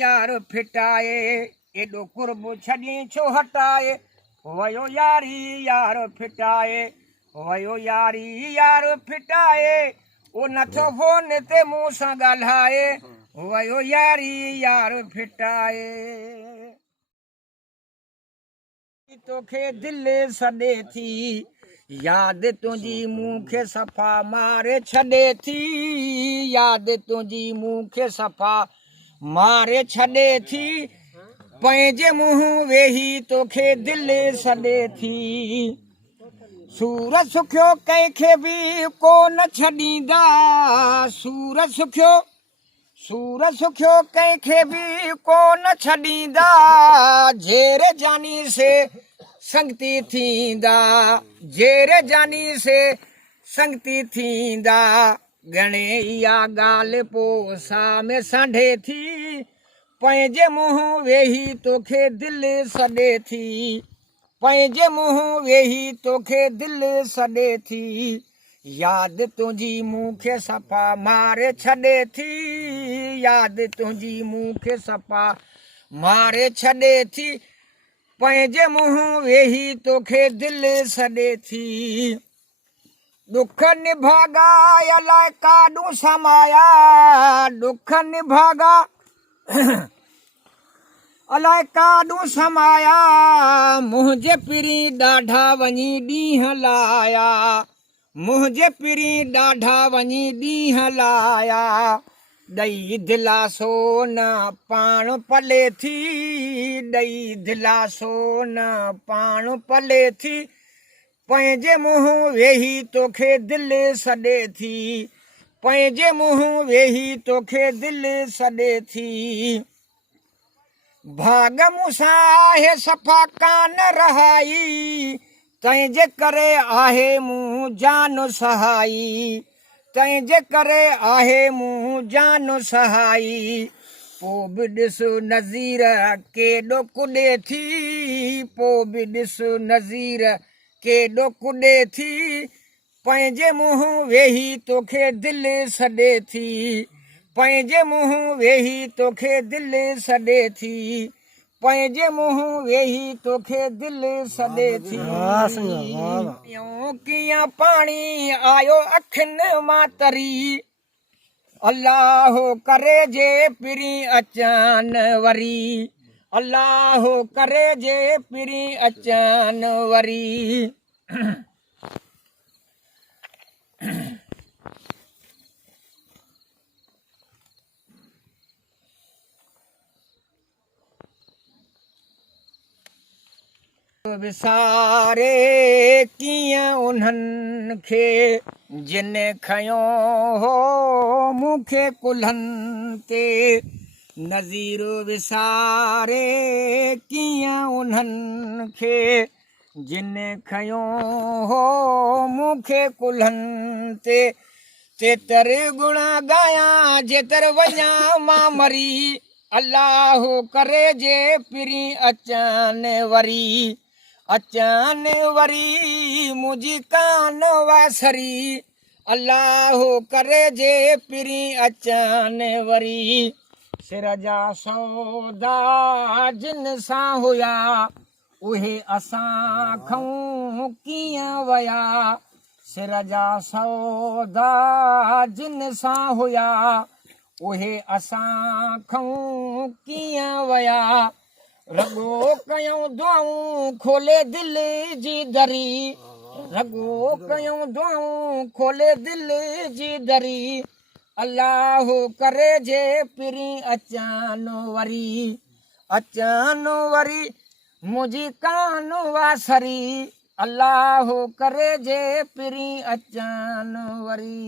यार फिटाए एॾो कुर्ब छॾी छो हटाए वयो यारी यार फिटाए वयो यारी यार फिटाए ओ नथो फोन ते मूं सां ॻाल्हाए वयो यारी यार फिटाए तोखे दिलि सॾे थी यादि तुंहिंजी मूंखे सफ़ा मारे छॾे थी यादि तुंहिंजी मूंखे सफ़ा मारे छॾे थी पंहिंजे मुंहुं वेही तोखे दिलि सॾे थी सूर सुखियो कंहिंखे बि कोन छॾींदा सूर सुखियो कंहिंखे बि कोन छॾींदा जेर जानी से संगती थींदा जेर जानी से संगती थींदा घणे इहा ॻाल्हि पोइ सामे सांढे थी पंहिंजे मुंहुं वेही तोखे दिलि सॾे थी पंहिंजे मुंहुं वेही तोखे दिलि सॾे थी यादि तुंहिंजी मूंखे सफ़ा मारे छॾे थी यादि तुंहिंजी मूंखे सफ़ा मारे छॾे थी पंहिंजे मुंहुं वेही तोखे दिलि सॾे थी ॾुख निभागा अलाए काॾूं समाया ॾुख निभागा अलाए काॾूं समाया मुंहिंजे पिरी ॾाढा वञी ॾींहं लाया मुंहिंजे पिरी ॾाढा वञी ॾींहं लाया ॾई दिलासो न पाण पले थी ॾई दिलासो न पाण पले थी पंहिंजे मुंहुं वेही तोखे दिलि सॾे थी पंहिंजे मुंहुं वेही तोखे दिलि सॾे थी भाग मूंसां आहे सफ़ा कान रहाई तंहिंजे करे आहे मूं जान सहाई तंहिंजे करे आहे मूं जान सहाई पोइ बि ॾिस नज़ीर केॾो कुॾे थी पोइ बि ॾिस नज़ीर केॾो कुॾे थी पंहिंजे मुंहुं वेही तोखे दिलि सॾे थी पंहिंजे मुंहुं वेही तोखे दिलि सॾे थी पंहिंजे मुंहुं वेही तोखे दिलि सॾे थी कीअं पाणी आयो अखियुनि मां तरी अलाह करे जे पिरी अचनि वरी अलाह करे जे पिरी अचनि वरी विसारे कीअं उन्हनि खे जिन खयो हो मूंखे कुल्हनि ते नज़ीर विसारे कीअं उन्हनि खे जिन खयो हो मूंखे कुल्हनि ते तेतर गुण ॻायां जेतर वञा मां मरी अलाह करे जे पिरी अचनि वरी अचनि वरी मुंहिंजी कान वासरी अलाह करे जे पिरी अचनि वरी सिर जा सौदा जिन सां हुया उहे असां खां कीअं वया सिर जा सौदा जिन सां हुया उहे असां खां कीअं वया रगो कयूं दुआऊं खोले दिलि जी दरी रगो कयूं दुआऊं खोले दिलि जी दरी अलाह करे जे पिरी अचनि वरी मुंहिंजी कान वासरी अलाह करे जे पिरी अचनि वरी